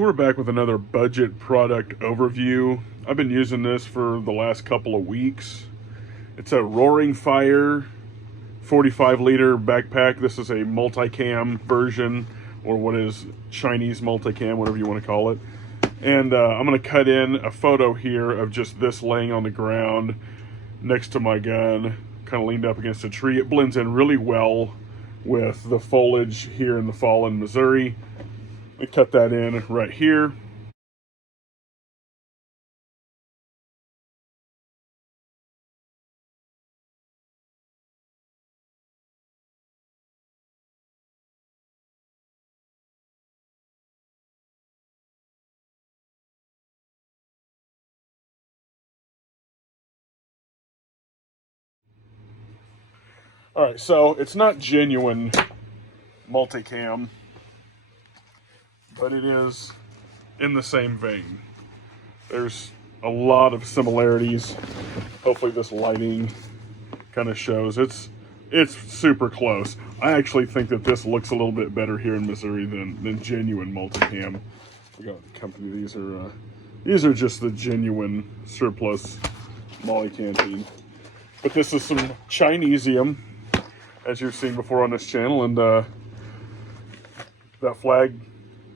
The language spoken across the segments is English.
So we're back with another budget product overview. I've been using this for the last couple of weeks. It's a Roaring Fire 45-liter backpack. This is a multicam version, or what is Chinese multicam, whatever you want to call it. And I'm going to cut in a photo here of just this laying on the ground next to my gun, kind of leaned up against a tree. It blends in really well with the foliage here in the fall in Missouri. We cut that in right here. All right, so it's not genuine multicam, but it is in the same vein. There's a lot of similarities. Hopefully this lighting kind of shows. It's super close. I actually think that this looks a little bit better here in Missouri than genuine multicam. I forgot what the company. These are just the genuine surplus Molly canteen. But this is some Chinesium, as you've seen before on this channel, and that flag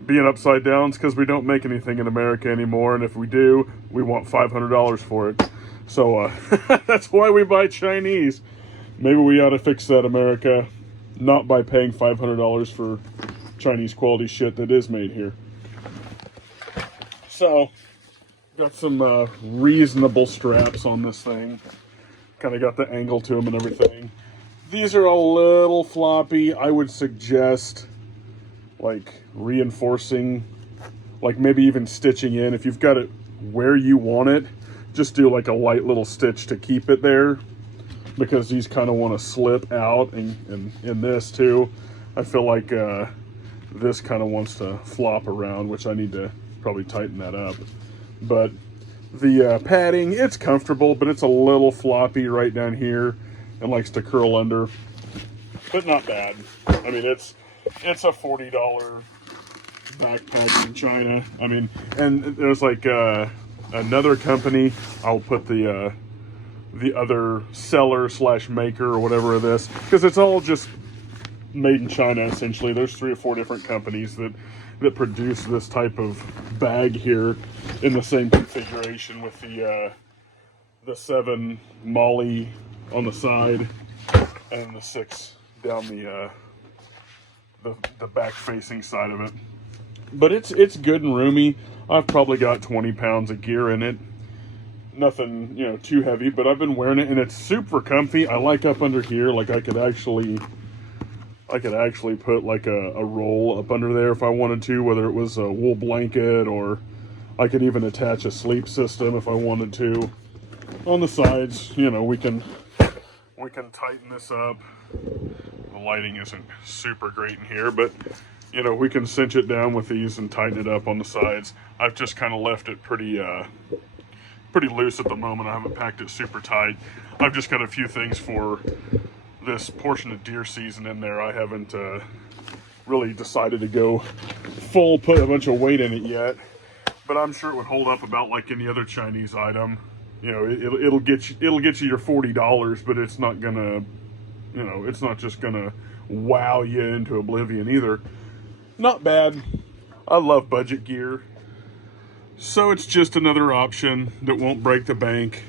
being upside down is because we don't make anything in America anymore, and if we do, we want $500 for it. So that's why we buy Chinese. Maybe we ought to fix that, America, not by paying $500 for Chinese quality shit that is made here. So, got some reasonable straps on this thing. Kind of got the angle to them and everything. These are a little floppy. I would suggest like reinforcing, like maybe even stitching in. If you've got it where you want it, just do like a light little stitch to keep it there, because these kind of want to slip out, and in this too, I feel like this kind of wants to flop around, which I need to probably tighten that up. But the padding, it's comfortable, but it's a little floppy right down here and likes to curl under, but not bad. I mean, it's a $40 backpack from China. I mean, and there's like another company, I'll put the other seller slash maker or whatever of this, because it's all just made in China essentially. There's 3 or 4 different companies that produce this type of bag here in the same configuration, with the 7 Molly on the side and the 6 down the back facing side of it. But it's good and roomy. I've probably got 20 pounds of gear in it. Nothing, too heavy, but I've been wearing it and it's super comfy. I like up under here, like I could actually put like a roll up under there if I wanted to, whether it was a wool blanket, or I could even attach a sleep system if I wanted to. On the sides, we can tighten this up. The lighting isn't super great in here, but we can cinch it down with these and tighten it up on the sides. I've just kind of left it pretty loose at the moment. I haven't packed it super tight. I've just got a few things for this portion of deer season in there. I haven't really decided to go full put a bunch of weight in it yet, but I'm sure it would hold up about like any other Chinese item. It'll get you your $40, but it's not gonna, it's not just gonna wow you into oblivion either. Not bad. I love budget gear. So it's just another option that won't break the bank.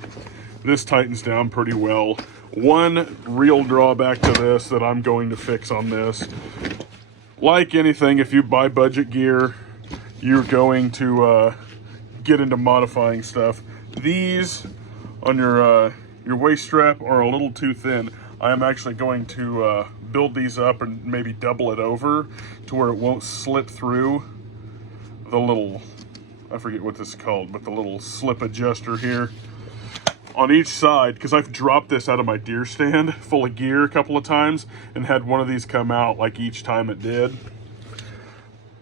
This tightens down pretty well. One real drawback to this that I'm going to fix on this, like anything, if you buy budget gear, you're going to get into modifying stuff. These on your waist strap are a little too thin. I am actually going to build these up and maybe double it over to where it won't slip through the little, I forget what this is called, but the little slip adjuster here on each side, because I've dropped this out of my deer stand full of gear a couple of times and had one of these come out like each time it did.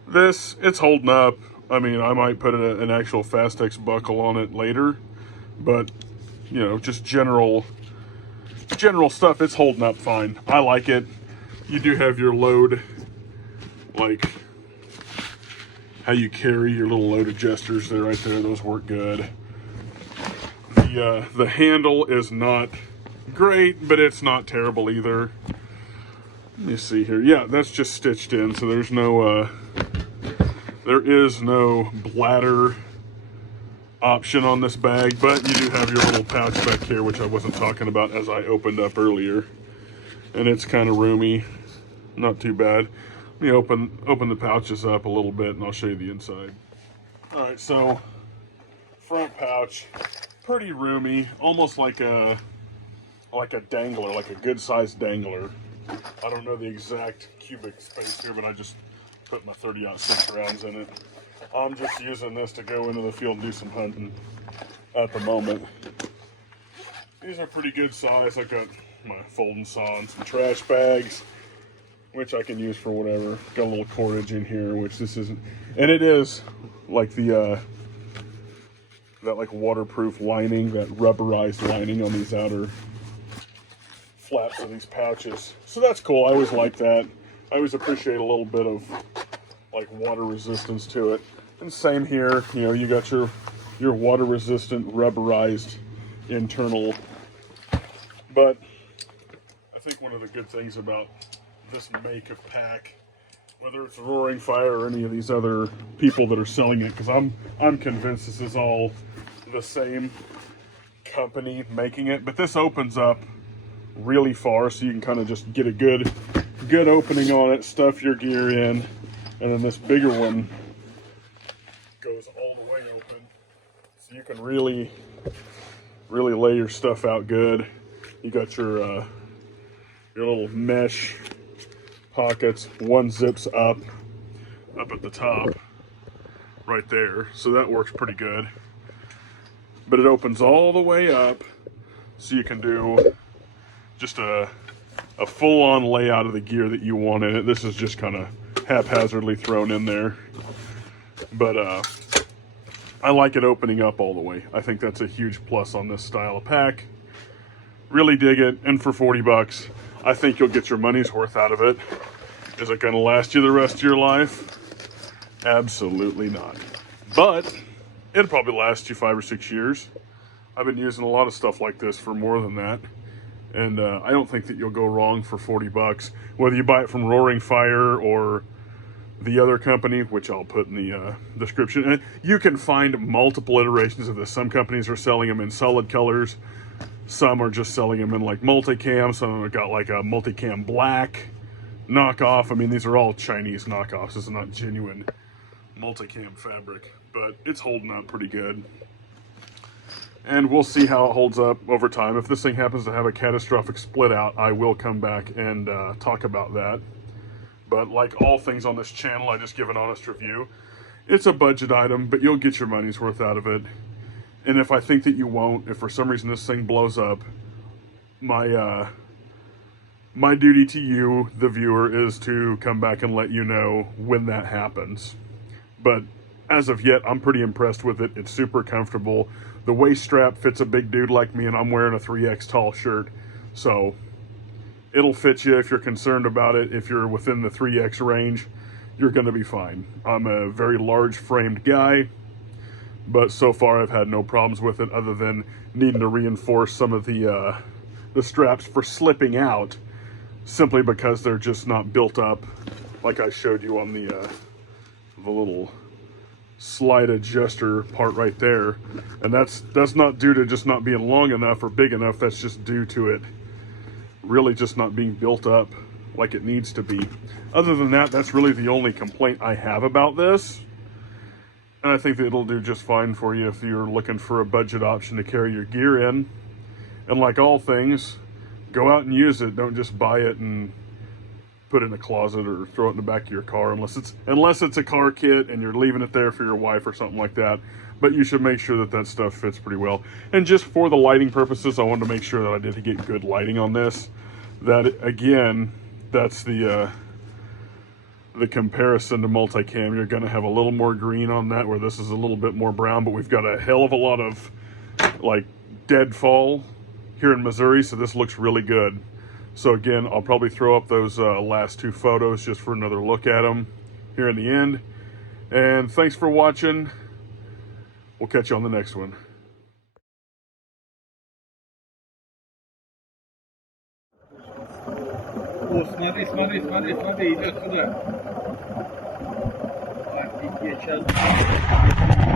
This, it's holding up. I mean, I might put an actual Fastex buckle on it later, but just general stuff, it's holding up fine. I like it. You do have your load, like how you carry your little load adjusters there, right there. Those work good. The handle is not great, but it's not terrible either. Let me see here. Yeah, that's just stitched in, so there's no there is no bladder option on this bag, but you do have your little pouch back here, which I wasn't talking about as I opened up earlier. And it's kind of roomy, not too bad. Let me open the pouches up a little bit and I'll show you the inside. All right, so front pouch, pretty roomy, almost like a dangler, like a good sized dangler. I don't know the exact cubic space here, but I just put my 30-06 rounds in it. I'm just using this to go into the field and do some hunting at the moment. These are pretty good size. I've got my folding saw and some trash bags, which I can use for whatever. Got a little cordage in here, which this isn't, and it is like the that like waterproof lining, that rubberized lining on these outer flaps of these pouches. So that's cool. I always like that. I always appreciate a little bit of like water resistance to it. And same here, you know, you got your water resistant rubberized internal. But I think one of the good things about this make of pack, whether it's Roaring Fire or any of these other people that are selling it, because I'm convinced this is all the same company making it, but this opens up really far, so you can kind of just get a good opening on it, stuff your gear in, and then this bigger one goes all the way open, so you can really lay your stuff out good. You got your little mesh pockets. One zips up at the top right there, so that works pretty good. But it opens all the way up, so you can do just a full-on layout of the gear that you want in it. This is just kind of haphazardly thrown in there, but I like it opening up all the way. I think that's a huge plus on this style of pack. Really dig it, and for 40 bucks, I think you'll get your money's worth out of it. Is it going to last you the rest of your life? Absolutely not. But it'll probably last you 5 or 6 years. I've been using a lot of stuff like this for more than that. And I don't think that you'll go wrong for 40 bucks. Whether you buy it from Roaring Fire or the other company, which I'll put in the description. And you can find multiple iterations of this. Some companies are selling them in solid colors. Some are just selling them in like multicam. Some have got like a multicam black knockoff. I mean, these are all Chinese knockoffs. This is not genuine multicam fabric, but it's holding up pretty good. And we'll see how it holds up over time. If this thing happens to have a catastrophic split out, I will come back and talk about that. But like all things on this channel, I just give an honest review. It's a budget item, but you'll get your money's worth out of it. And if I think that you won't, if for some reason this thing blows up, my duty to you, the viewer, is to come back and let you know when that happens. But as of yet, I'm pretty impressed with it. It's super comfortable. The waist strap fits a big dude like me, and I'm wearing a 3X tall shirt. So it'll fit you if you're concerned about it. If you're within the 3X range, you're going to be fine. I'm a very large framed guy, but so far I've had no problems with it other than needing to reinforce some of the straps for slipping out, simply because they're just not built up like I showed you on the little slide adjuster part right there. And that's not due to just not being long enough or big enough. That's just due to it really just not being built up like it needs to be. Other than that, that's really the only complaint I have about this. And I think that it'll do just fine for you if you're looking for a budget option to carry your gear in. And like all things, go out and use it. Don't just buy it and put it in a closet or throw it in the back of your car, unless it's a car kit and you're leaving it there for your wife or something like that. But you should make sure that stuff fits pretty well. And just for the lighting purposes, I wanted to make sure that I did get good lighting on this. That, again, that's the comparison to multicam. You're going to have a little more green on that, where this is a little bit more brown, but we've got a hell of a lot of like deadfall here in Missouri, so this looks really good. So again, I'll probably throw up those last two photos just for another look at them here in the end. And thanks for watching. We'll catch you on the next one. О, смотри, смотри, смотри, смотри, идет сюда. Так, сейчас.